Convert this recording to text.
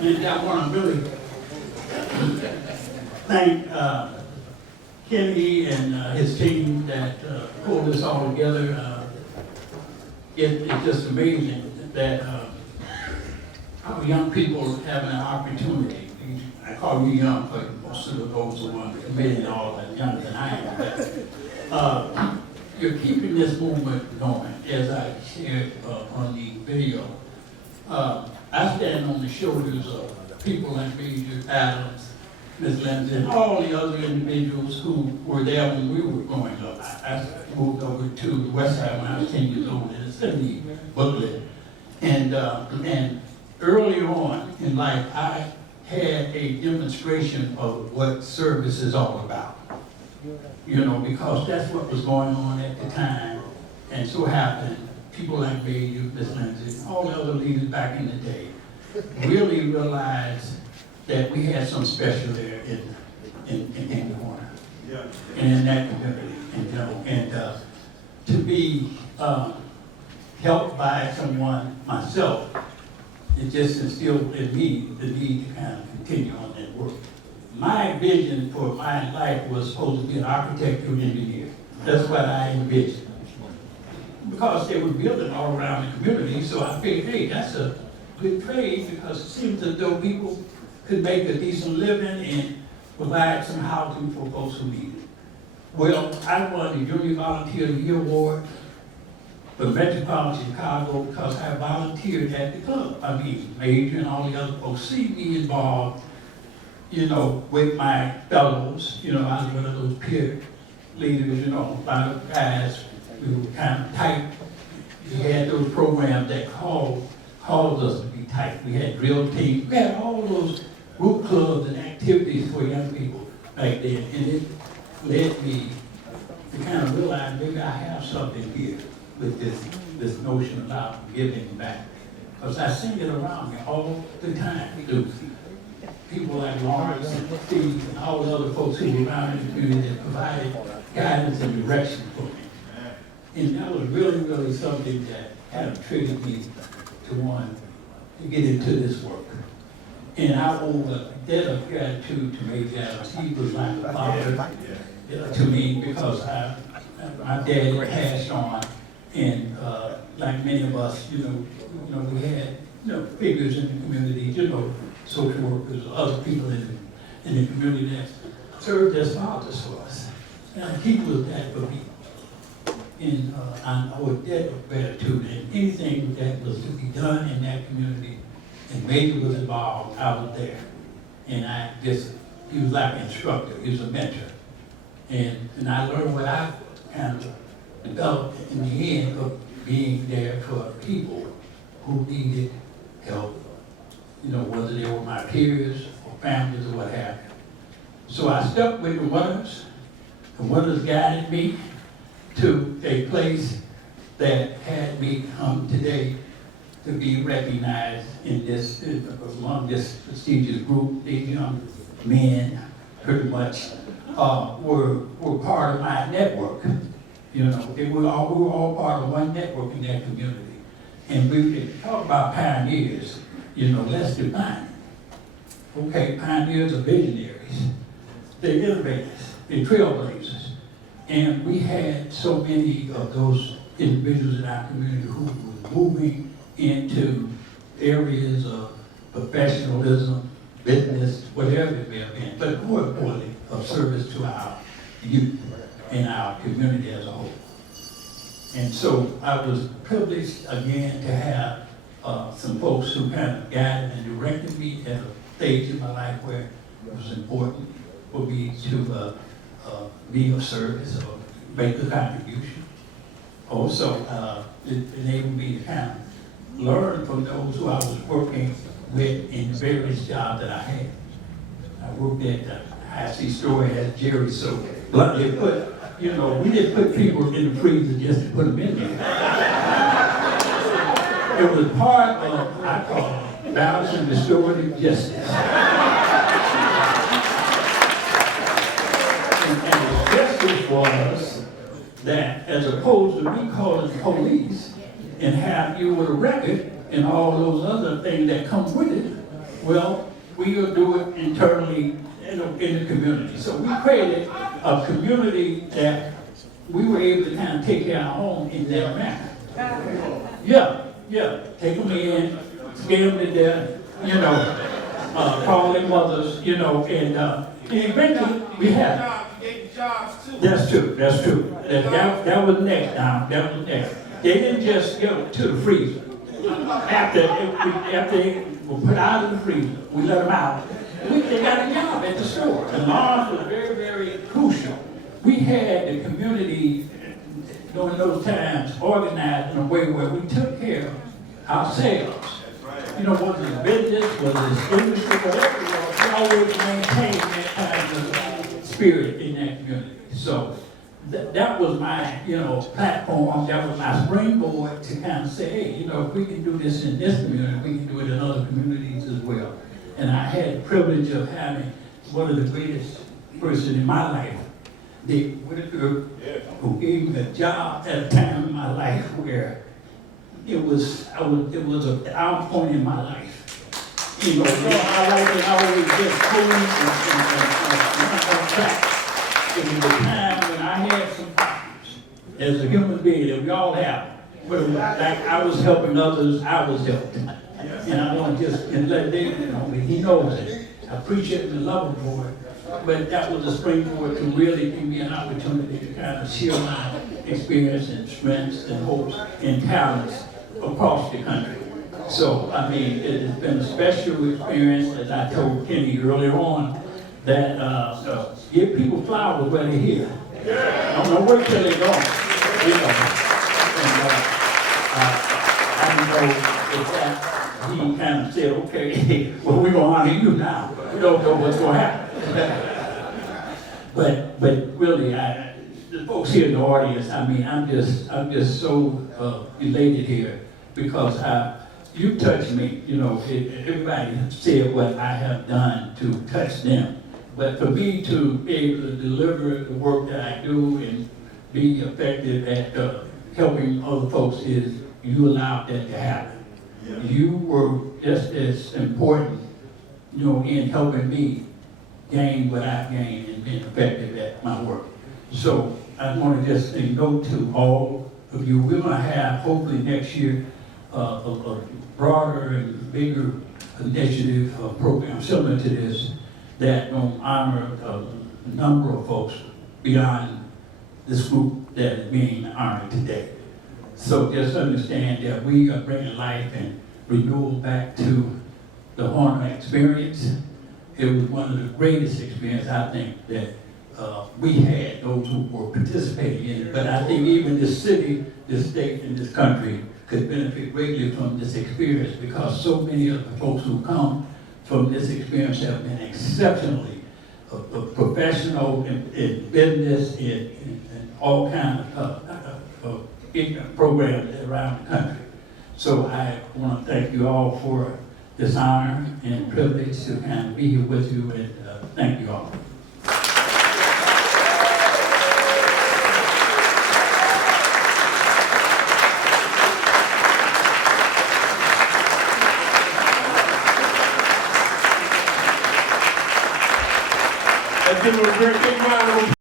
And I want to really thank Kennedy and his team that pulled this all together. It's just amazing that our young people having an opportunity. I call you young, but most of those who are on the committee and all that younger than I am. But, you're keeping this movement going, as I shared on the video. I stand on the shoulders of people like Major Adams, Ms. Lindsay, and all the other individuals who were there when we were growing up. I moved over to the West Side when I was 10 years old, and it's in the booklet. And early on in life, I had a demonstration of what service is all about. You know, because that's what was going on at the time. And so happened, people like me, Ms. Lindsay, all the other leaders back in the day, really realized that we had some special there in the corner. Yeah. And in that community, and, you know, and to be helped by someone, myself, it just instilled in me the need to kind of continue on that work. My vision for my life was supposed to be an architectural engineer. That's what I envisioned. Because they were building all around the community, so I figured, hey, that's a good trade because it seems as though people could make a decent living and provide some housing for folks who need it. Well, I won the Junior Volunteer of the Year Award for Metropolitan Chicago because I volunteered at the club. I mean, Major and all the other folks see me involved, you know, with my fellows. You know, I was one of those peer leaders, you know, a lot of guys who were kind of tight. We had those programs that called us to be tight. We had drill teams. We had all those group clubs and activities for young people back then. And it led me to kind of realize maybe I have something here with this notion about giving back. Because I sing it around me all the time. People like Lawrence and Steve and all the other folks who were around in the community that provided guidance and direction for me. And that was really, really something that kind of triggered me to want to get into this work. And I owe a debt of gratitude to Major Adams. He was like a father to me because my dad passed on, and like many of us, you know, we had figures in the community, you know, social workers, other people in the community that served as fathers for us. And he was that for me. And I owe a debt of gratitude, and anything that was to be done in that community, and Major was involved, I was there. And he was like an instructor, he was a mentor. And I learned what I kind of developed in the end of being there for people who needed help, you know, whether they were my peers or families or what have you. So I stuck with the winners. The winners guided me to a place that had me come today to be recognized among this prestigious group. These young men pretty much were part of my network. You know, we were all part of one network in that community. And we talk about pioneers, you know, let's define it. Okay, pioneers are visionaries. They're innovators, they're trailblazers. And we had so many of those individuals in our community who were moving into areas of professionalism, business, whatever it may have been, but more importantly, of service to our youth and our community as a whole. And so I was privileged again to have some folks who kind of guided and directed me at a stage in my life where it was important for me to be of service or make a contribution. Also, it enabled me to kind of learn from those who I was working with in the various jobs that I had. I worked at I.C. Store as Jerry so bluntly put, you know, we didn't put people in the freezer just to put them in there. It was part of, I call it, balance and restorative justice. And the justice was that as opposed to me calling the police and have you with a record, and all those other things that come with it, well, we will do it internally in the community. So we created a community that we were able to kind of take care of our own in that manner. Yeah, take them in, scare them to death, you know, call their mothers, you know, and eventually we have. That's true. That was next now. That was next. They didn't just go to the freezer. After they were put out of the freezer, we let them out. They got a job at the store. And ours was very, very crucial. We had the community during those times organized in a way where we took care of ourselves. You know, whether it's business, whether it's industry, whatever it was, we always maintained that kind of spirit in that community. So that was my, you know, platform, that was my springboard to kind of say, hey, you know, if we can do this in this community, we can do it in other communities as well. And I had the privilege of having one of the greatest person in my life, Dick Whitaker, who gave me a job at a time in my life where it was a down point in my life. You know, I like to always get cool and on track. It was a time when I had some problems as a human being that we all have. But like I was helping others, I was helped. And I want to just let David know, he knows it. I appreciate and love him for it. But that was a springboard to really give me an opportunity to kind of share my experience and strengths and hopes and talents across the country. So, I mean, it has been a special experience, as I told Kenny earlier on, that give people flowers when they're here. Don't wait till they're gone. You know. And, I don't know if that he kind of said, okay, well, we're going to honor you now. We don't know what's going to happen. but really, the folks here in the audience, I mean, I'm just so elated here because you touched me. You know, everybody said what I have done to touch them. But for me to be able to deliver the work that I do and be effective at helping other folks is you allowed that to happen. Yeah. You were just as important, you know, in helping me gain what I've gained and being effective at my work. So I want to just say no to all of you. We're going to have, hopefully next year, a broader and bigger initiative, program similar to this, that will honor a number of folks beyond this group that is being honored today. So just understand that we are bringing life and renewal back to the Horner experience. It was one of the greatest experiences, I think, that we had, those who were participating in it. But I think even this city, this state, and this country could benefit greatly from this experience because so many of the folks who come from this experience have been exceptionally professional in business, in all kinds of programs around the country. So I want to thank you all for this honor and privilege to kind of be here with you, and thank you all. Let's give him a great big round of applause.